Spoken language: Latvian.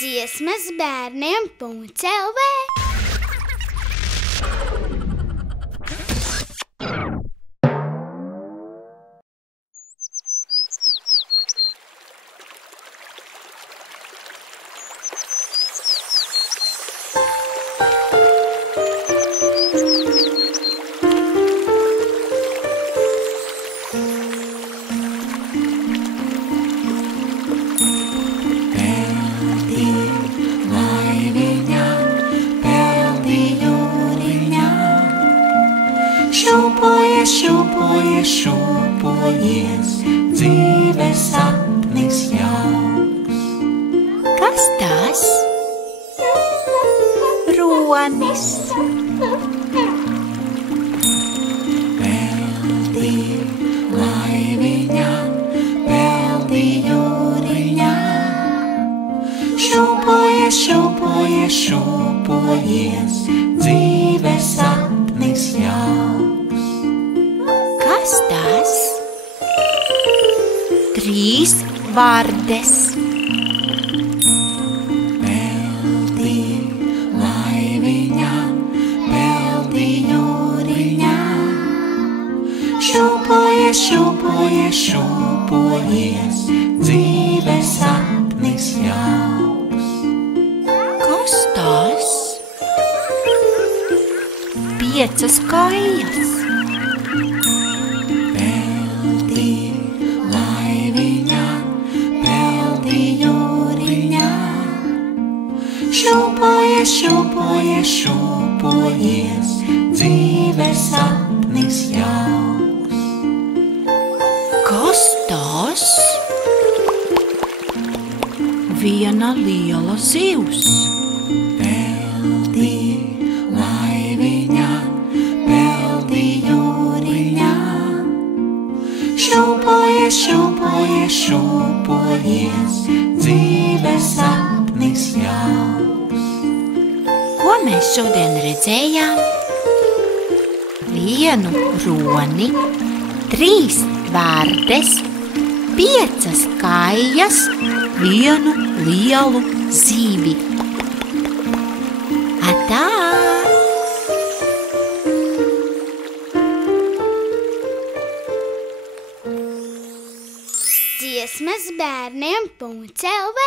Dziesmas bērniem.lv Šūpojies, dzīves sapnis jauks. Kas tas? Ronis. Peldi laiviņā, peldi jūriņā. Šūpojies, dzīves sapnis jauks. Kas tas? 3 vardes. Peldi laiviņā, peldi jūriņā. Šūpojies, dzīves sapnis jauks. Kas tas? 5 kājas. Peldi laiviņā, peldi jūriņā. Šūpojies, dzīves sapnis jauks. Kas tas? Viena liela zivs. Peldi laiviņā, peldi jūriņā. Šūpojies, dzīves sapnis jauks. Ko mēs šodien redzējām? Vienu roni, 3 vardes, 5 kājas, vienu lielu zivi. Atā! Dziesmas bērniem.lv